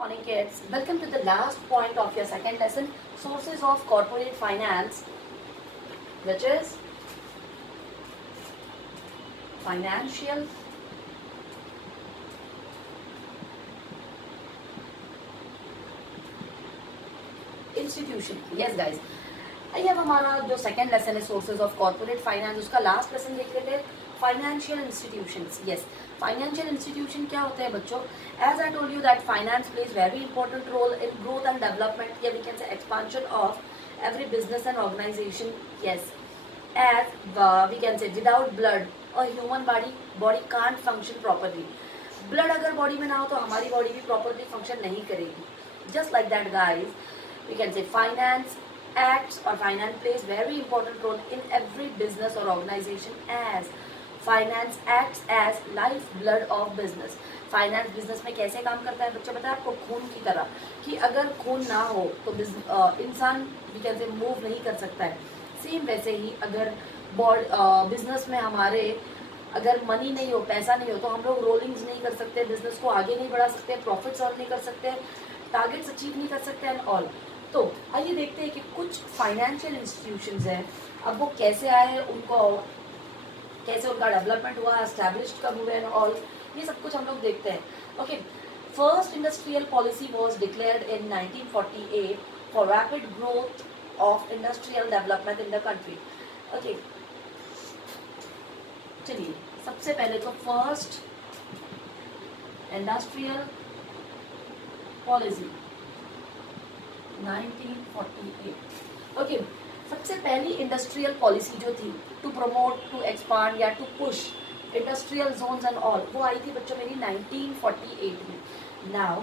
Morning kids, welcome to the last point of your second lesson, sources of corporate finance, which is financial institution. Yes guys, आइए अब हमारा जो second lesson है sources of corporate finance, उसका last lesson देख लेते हैं, financial institutions. Yes, financial institution क्या होते हैं बच्चों? As I told you that finance plays very important role in growth and development, या we can say expansion of every business and organization. Yes, as we can say without blood a human body can't function properly. blood अगर body में ना हो तो हमारी body भी properly function नहीं करेगी. just like that guys, we can say finance acts or finance plays very important role in every business or organization, as finance acts as life blood of business. Finance business में कैसे काम करता है बच्चों? पता है आपको, खून की तरह, कि अगर खून ना हो तो इंसान भी कैसे मूव नहीं कर सकता है. सेम वैसे ही अगर बिजनेस में हमारे अगर मनी नहीं हो, पैसा नहीं हो, तो हम लोग रोलिंग्स नहीं कर सकते, बिजनेस को आगे नहीं बढ़ा सकते, प्रॉफिट्स अर्न नहीं कर सकते, टारगेट्स अचीव नहीं कर सकते एंड ऑल. तो आइए देखते हैं कि कुछ फाइनेंशियल इंस्टीट्यूशंस हैं, अब वो कैसे आए, उनको कैसे उनका डेवलपमेंट हुआ, एस्टैब्लिश्ड कब हुए एंड ऑल, ये सब कुछ हम लोग देखते हैं. Okay, first industrial policy was declared in 1948 for rapid growth of industrial development in the country. Okay, चलिए सबसे पहले तो फर्स्ट इंडस्ट्रियल पॉलिसी 1948. ओके, सबसे पहली इंडस्ट्रियल पॉलिसी जो थी टू प्रमोट, टू एक्सपांड या to push industrial zones and all, वो आई थी बच्चों मेरी 1948 में. Now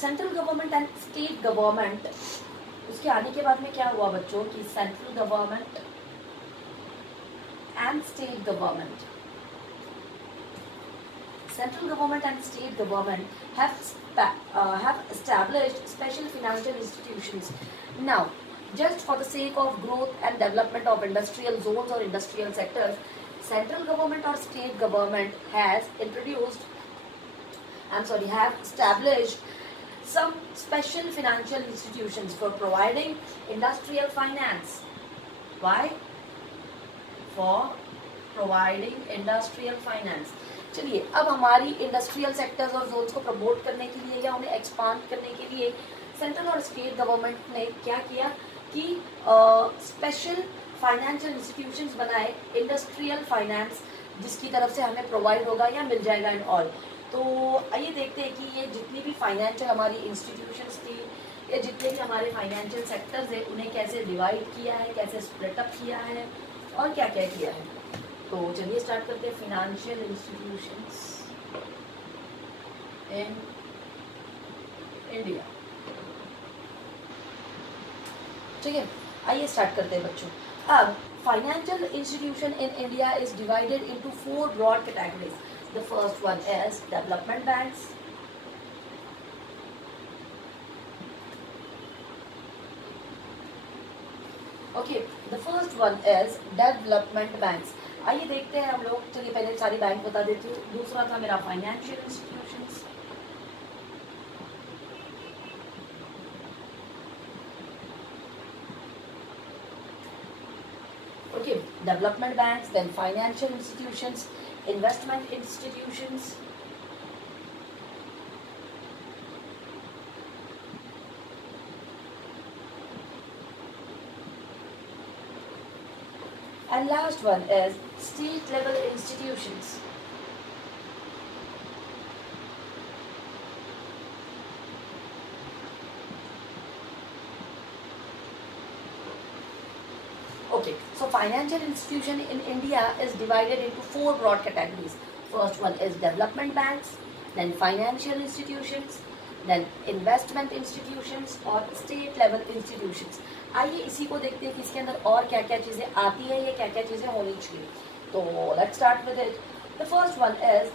central government and state government, उसके आने के बाद में क्या हुआ बच्चों कि central government and state government have established special financial institutions. Now, just for the sake of growth and development of industrial zones or industrial sectors, central government or state government have established some special financial institutions for providing industrial finance. Why? For providing industrial finance. चलिए, अब हमारी industrial sectors और Jones को promote करने के लिए या उन्हें एक्सपांड करने के लिए सेंट्रल और स्टेट गवर्नमेंट ने क्या किया कि स्पेशल फाइनेंशियल इंस्टीट्यूशंस बनाए, इंडस्ट्रियल फाइनेंस जिसकी तरफ से हमें प्रोवाइड होगा या मिल जाएगा एंड ऑल. तो आइए देखते हैं कि ये जितनी भी फाइनेंशियल हमारी इंस्टीट्यूशंस थी, ये जितने भी हमारे फाइनेंशियल सेक्टर्स हैं, उन्हें कैसे डिवाइड किया है, कैसे स्प्लिट अप किया है और क्या क्या किया है. तो चलिए स्टार्ट करते हैं. Financial institutions in India. ठीक है, आइए स्टार्ट करते हैं बच्चों. अब financial institution in India is divided into 4 broad categories. The first one is development banks, okay, the first one is development banks. आइए देखते हैं हम लोग. चलिए पहले सारी बैंक बता देती हूँ. दूसरा था मेरा financial institutions, okay, development banks, then financial institutions, investment institutions, and last one is state level institutions. Okay, so financial institution in India is divided into 4 broad categories. First one is development banks, then financial institutions, then investment institutions और state level institutions. आइए इसी को देखते हैं कि इसके अंदर और क्या क्या चीज़ें आती है या क्या क्या चीज़ें होनी चाहिए. तो let's start with it. The first one is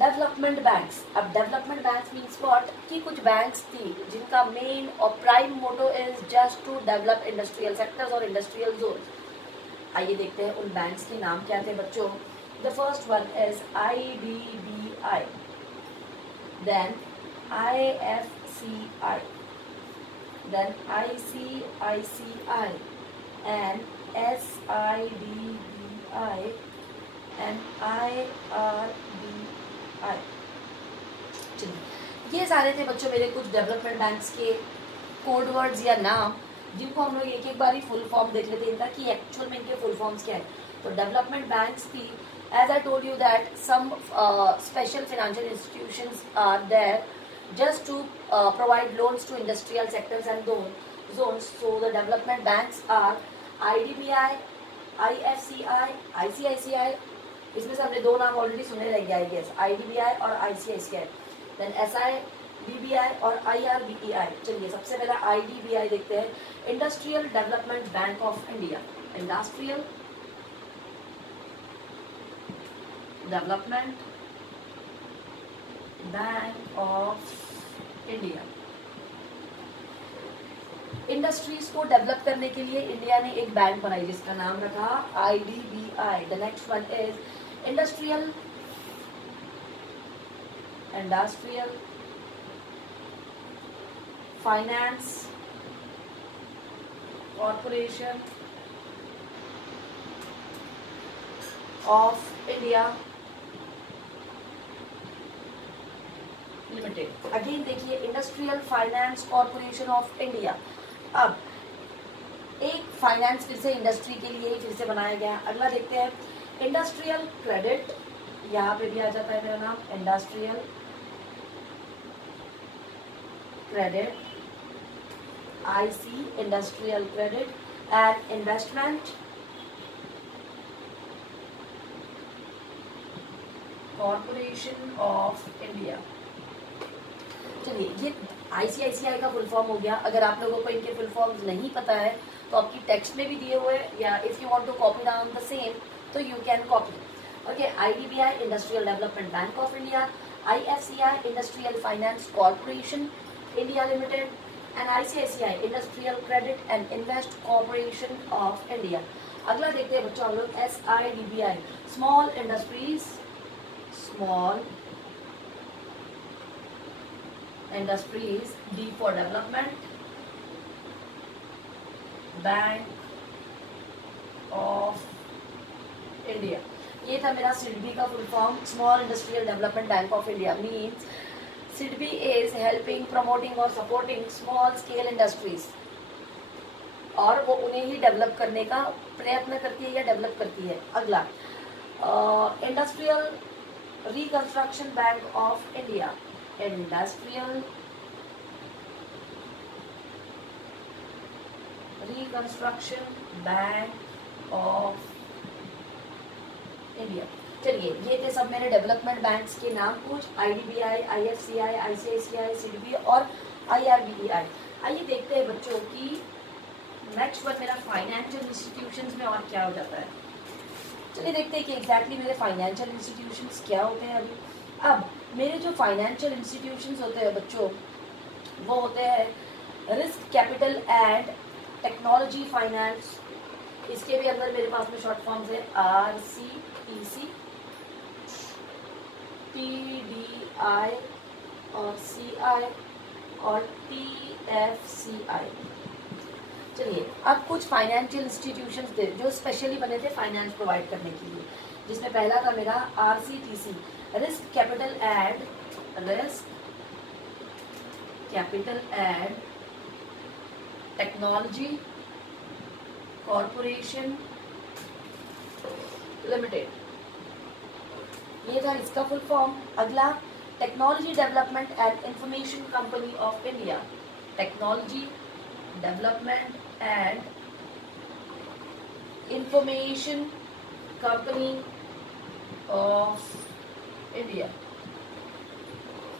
development banks. अब डेवलपमेंट बैंक्स मीन्स व्हाट कि कुछ बैंक्स थी जिनका मेन और prime motto is just to develop industrial sectors और इंडस्ट्रियल जोन. आइए देखते हैं उन बैंक्स के नाम क्या थे बच्चों. The first one is IDBI, then IFCI, then ICICI and SIDBI and IRBI। चलिए, ये सारे थे बच्चों मेरे कुछ डेवलपमेंट बैंक्स के कोड वर्ड्स या नाम, जिनको हम लोग एक एक बार ही फुल फॉर्म देख लेते हैं कि एक्चुअल में इनके फुल फॉर्म्स क्या है। तो डेवलपमेंट बैंक्स थी, as I told you that some special financial institutions are there just to provide loans to industrial sectors and zones. So the development banks are IDBI, IFCI, ICICI, इसमें से हमने दो नाम already सुने रहेंगे I guess, IDBI और ICICI, then SIDBI और IRBEI। चलिए सबसे पहला IDBI देखते हैं, industrial development bank of India, industrial development bank of India. Industries को डेवलप करने के लिए इंडिया ने एक बैंक बनाई जिसका नाम रखा IDBI। The next one is industrial finance corporation of India limited. Again देखिए, industrial finance corporation of India. अब एक फाइनेंस फिर से इंडस्ट्री के लिए ही फिर से बनाया गया। अगला देखते हैं, इंडस्ट्रियल क्रेडिट, यहाँ पे भी आ जाता है मेरा नाम, industrial credit, IC, industrial credit and investment corporation of India. चलिए, ये ICICI का फुल फॉर्म हो गया। अगर आप लोगों को इनके फुल फॉर्म्स नहीं पता है तो आपकी टेक्स्ट में भी दिए हुए हैं, या if you want to copy down the same तो you can copy. Okay, IDBI industrial development bank of India, IFCI industrial finance corporation India limited and ICICI industrial credit and invest corporation of India. अगला देखते हैं बच्चों हम लोग SIDBI, small industries, small industries, D for development bank of India. ये था मेरा SIDBI का full form, small industrial development bank of India. Means SIDBI is helping, promoting और सपोर्टिंग स्मॉल स्केल इंडस्ट्रीज, और वो उन्हें ही डेवलप करने का प्रयत्न करती है या डेवलप करती है। अगला, industrial reconstruction bank of India, industrial reconstruction bank of India. चलिए, ये थे सब मेरे डेवलपमेंट बैंक्स के नाम कुछ, IDBI, IFCI, ICICI, SIDBI और IRBEI। आइए देखते हैं बच्चों की नेक्स्ट वन मेरा फाइनेंशियल इंस्टीट्यूशंस में और क्या हो जाता है। चलिए देखते हैं कि एग्जैक्टली मेरे फाइनेंशियल इंस्टीट्यूशंस क्या होते हैं अभी। अब मेरे जो फाइनेंशियल इंस्टीट्यूशंस होते हैं बच्चों, वो होते हैं risk capital and technology finance. इसके भी अंदर मेरे पास में शॉर्ट फॉर्म्स है RCTC, TDI और CI और TFCI। चलिए, अब कुछ फाइनेंशियल इंस्टीट्यूशंस थे जो स्पेशली बने थे फाइनेंस प्रोवाइड करने के लिए, जिसमें पहला था मेरा RCTC, risk capital and technology corporation limited. ये था इसका फुल फॉर्म। अगला, technology development and information company of India, technology development and information company of India.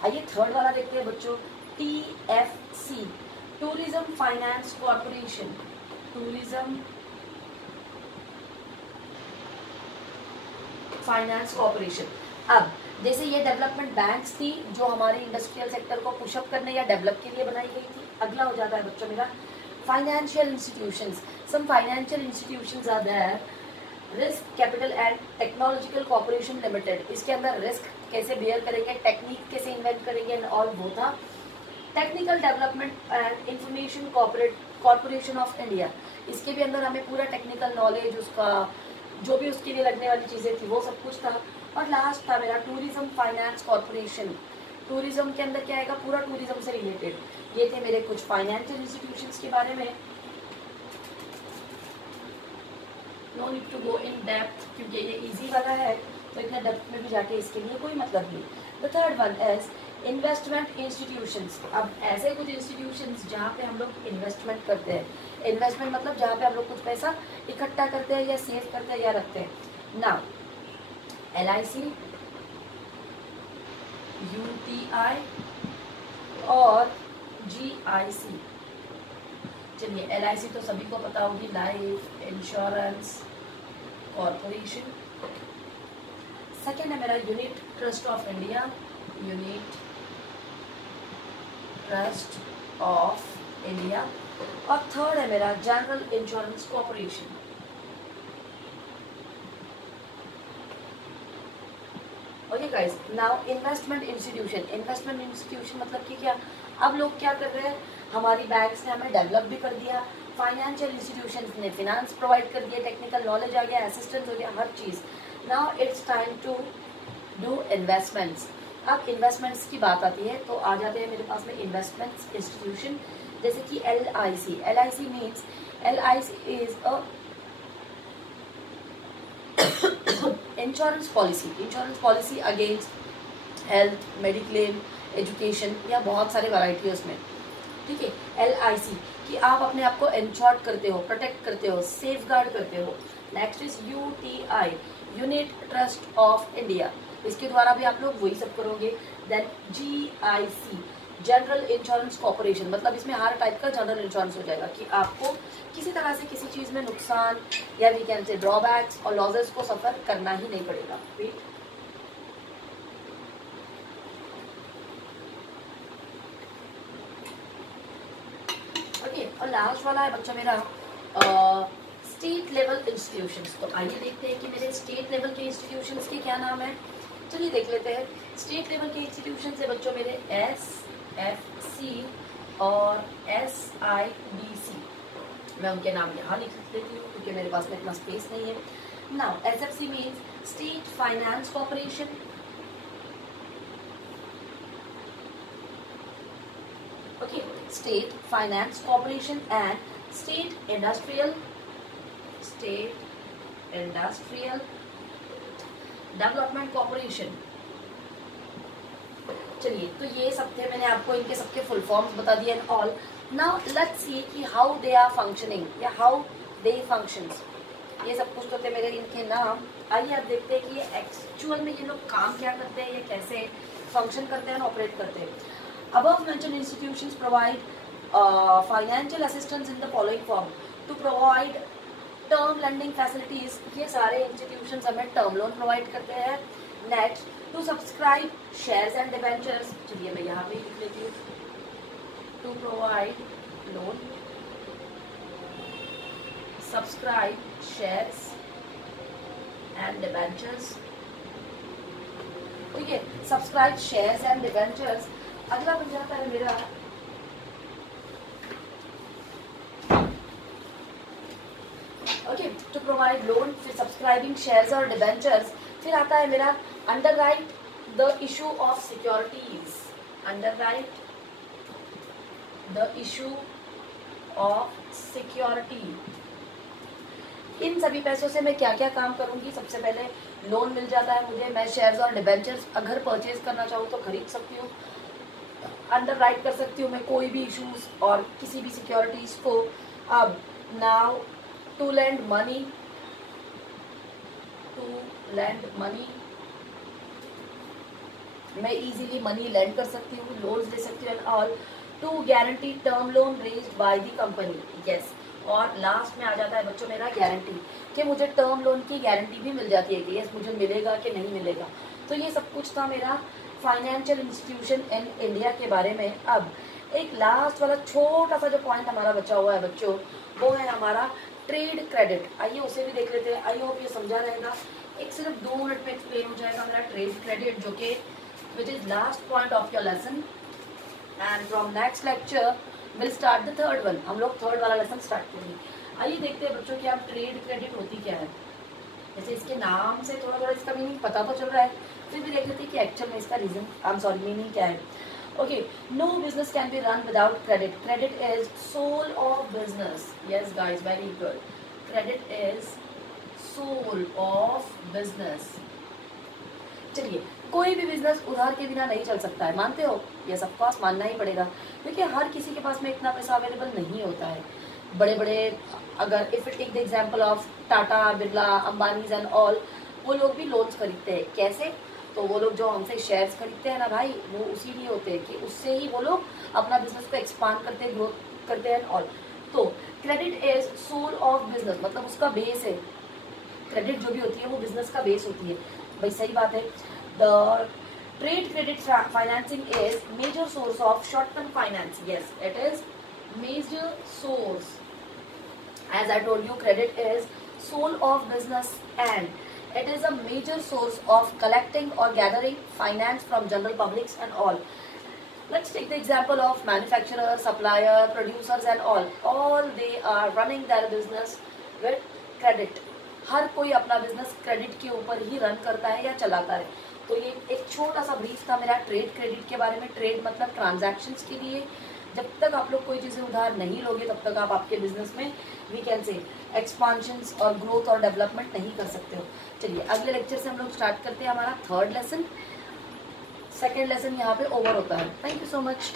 आइए थर्ड वाला देखते हैं बच्चों, TFC, tourism finance corporation, tourism finance corporation. अब जैसे ये डेवलपमेंट बैंक्स थी जो हमारे इंडस्ट्रियल सेक्टर को पुशअप करने या डेवलप के लिए बनाई गई थी। अगला हो जाता है बच्चों मेरा financial institutions. Some financial institutions are there, risk capital and technological corporation limited. इसके अंदर रिस्क कैसे बेयर करेंगे, टेक्निक कैसे इन्वेंट करेंगे एंड ऑल, वो था। Technical development and information corporation of India, इसके भी अंदर हमें पूरा टेक्निकल नॉलेज, उसका जो भी उसके लिए लगने वाली चीज़ें थी वो सब कुछ था। और लास्ट था मेरा टूरिज्म फाइनेंस कॉर्पोरेशन। टूरिज्म के अंदर क्या आएगा, पूरा टूरिज्म से रिलेटेड। ये थे मेरे कुछ फाइनेंशियल इंस्टीट्यूशंस के बारे में। No need to go in depth, क्योंकि ये इजी वाला है तो इतना डेप्थ में भी जाके इसके लिए कोई मतलब नहीं। The third one is investment institutions. अब ऐसे कुछ इंस्टीट्यूशंस जहाँ पे हम लोग इन्वेस्टमेंट करते हैं, इन्वेस्टमेंट मतलब जहाँ पे हम लोग कुछ पैसा इकट्ठा करते हैं या सेव करते हैं या रखते हैं। नाउ LIC, UTI और GIC। चलिए LIC तो सभी को पता होगी, लाइफ इंश्योरेंस कॉर्पोरेशन। सेकेंड है मेरा unit trust of India, unit trust of India. और थर्ड है मेरा general insurance corporation. Okay guys, now investment institution. Investment institution मतलब कि क्या, अब लोग क्या कर रहे हैं, हमारी बैंक्स ने हमें डेवलप भी कर दिया, फाइनेंशियल इंस्टीट्यूशंस ने फिनांस प्रोवाइड कर दिया, टेक्निकल नॉलेज आ गया, असिस्टेंस हो गया, हर चीज़। Now it's time to do investments. अब इन्वेस्टमेंट्स की बात आती है तो आ जाते हैं मेरे पास में इन्वेस्टमेंट्स इंस्टीट्यूशन, जैसे कि LIC। LIC means LIC is a insurance policy against health, mediclaim, education या बहुत सारे वैरायटी है उसमें। ठीक है, LIC कि आप अपने आप को इंश्योर्ड करते हो, प्रोटेक्ट करते हो, सेफ गार्ड करते हो। Next is UTI, unit trust of India, इसके द्वारा भी आप लोग वही सब करोगे। Then GIC, general insurance corporation, मतलब इसमें हर टाइप का जनरल इंश्योरेंस हो जाएगा कि आपको किसी तरह से किसी चीज़ में नुकसान या वी कैन से ड्रॉबैक्स और लॉसेस को सफ़र करना ही नहीं पड़ेगा। ओके, और लास्ट वाला है बच्चा मेरा स्टेट लेवल इंस्टीट्यूशंस। तो आइए देखते हैं कि मेरे स्टेट लेवल के इंस्टीट्यूशंस के क्या नाम है। चलिए देख लेते हैं। स्टेट लेवल के इंस्टीट्यूशंस है बच्चों मेरे SFC और SIDC। मैं उनके नाम यहाँ लिख देती हूँ क्योंकि मेरे पास में इतना स्पेस नहीं है। Now SFC means state finance corporation, okay, state finance corporation and state industrial development corporation। चलिए, तो ये सब थे, मैंने आपको इनके सबके फुल फॉर्म्स बता दिए and all. Now let's see कि हाउ दे आर फंक्शनिंग या हाउ दे फंक्शंस। ये सब कुछ तो थे मेरे इनके नाम। आइए आप देखते हैं कि ये एक्चुअल में ये लोग काम क्या करते हैं, ये कैसे फंक्शन करते हैं, ऑपरेट करते हैं। Above mentioned institutions provide financial assistance in the following form: to provide term lending facilities, ये सारे institutions हमें term loan provide करते हैं। Next, to subscribe shares and debentures, चलिए मैं यहाँ पे लिख लेती हूँ, to provide loan, subscribe shares and debentures। ठीक है, subscribe shares and debentures। अगला बन जाता है मेरा ओके, टू प्रोवाइड लोन, फिर सब्सक्राइबिंग शेयर्स और डिबेंचर्स, फिर आता है मेरा underwrite the issue of securities, underwrite the issue of security. इन सभी पैसों से मैं क्या क्या काम करूंगी, सबसे पहले लोन मिल जाता है मुझे, मैं शेयर्स और डिबेंचर्स अगर परचेज करना चाहूँ तो खरीद सकती हूँ, अंडर राइट कर सकती हूँ मैं कोई भी इश्यूज और किसी भी सिक्योरिटीज को। अब नाउ टू लैंड मनी, मैं इजीली मनी लैंड कर सकती हूँ, लोन्स ले सकती हूँ and all. To guarantee term loan raised by the company, yes. और लास्ट में आ जाता है बच्चों मेरा गारंटी, कि मुझे टर्म लोन की गारंटी भी मिल जाती है कि यस मुझे मिलेगा कि नहीं मिलेगा। तो ये सब कुछ था मेरा फाइनेंशियल इंस्टीट्यूशन इन इंडिया के बारे में। अब एक लास्ट वाला छोटा सा जो पॉइंट हमारा बचा हुआ है बच्चों, वो है हमारा ट्रेड क्रेडिट। आइए उसे भी देख लेते हैं। आई होप ये समझा रहेगा। एक सिर्फ 2 मिनट में एक्सप्लेन हो जाएगा मेरा ट्रेड क्रेडिट, जो कि which is last point of your lesson. And from next lecture will start the third one. हम लोग थर्ड वाला लेसन स्टार्ट करेंगे। आइए देखते हैं बच्चों कि आप ट्रेड क्रेडिट होती क्या है। जैसे इसके नाम से थोड़ा थोड़ा इसका मीनिंग पता तो चल रहा है, फिर भी देख लेते हैं कि एक्चुअल में इसका रीजन मीनिंग क्या है। Okay, no business can be run without credit. Credit is soul of business. Yes guys, very good. Credit is soul of business. चलिए, कोई भी बिजनेस उधार के बिना नहीं चल सकता है, मानते हो? यस ऑफ कोर्स, मानना ही पड़ेगा, क्योंकि हर किसी के पास में इतना पैसा अवेलेबल नहीं होता है। बड़े बड़े, अगर if it take the example of Tata, Birla, Ambanis and all, वो लोग भी लोन्स खरीदते हैं। कैसे? तो वो लोग जो हमसे शेयर्स खरीदते हैं ना भाई, वो उसी लिए होते हैं कि उससे ही वो लोग अपना बिजनेस को एक्सपांड करते हैं, ग्रोथ करते हैं ऑल। तो credit is soul of business, मतलब उसका बेस है। क्रेडिट जो भी होती है वो बिजनेस का बेस होती है। भाई सही बात है। The trade credit financing is major source of short term finance. Yes, it is major source. As I told you, credit is soul of business and it is a major source of collecting or gathering finance from general publics and all. Let's take the example of manufacturer, supplier, producers and all. All they are running their business with credit. हर कोई अपना business credit के ऊपर ही run करता है या चलाता है। तो ये एक छोटा सा ब्रीफ था मेरा ट्रेड क्रेडिट के बारे में। ट्रेड मतलब ट्रांजैक्शंस के लिए। जब तक आप लोग कोई चीज़ें उधार नहीं लोगे तब तक आप आपके बिजनेस में वी कैन से एक्सपांशंस और ग्रोथ और डेवलपमेंट नहीं कर सकते हो। चलिए, अगले लेक्चर से हम लोग स्टार्ट करते हैं हमारा थर्ड लेसन। सेकेंड लेसन यहाँ पे ओवर होता है। Thank you so much.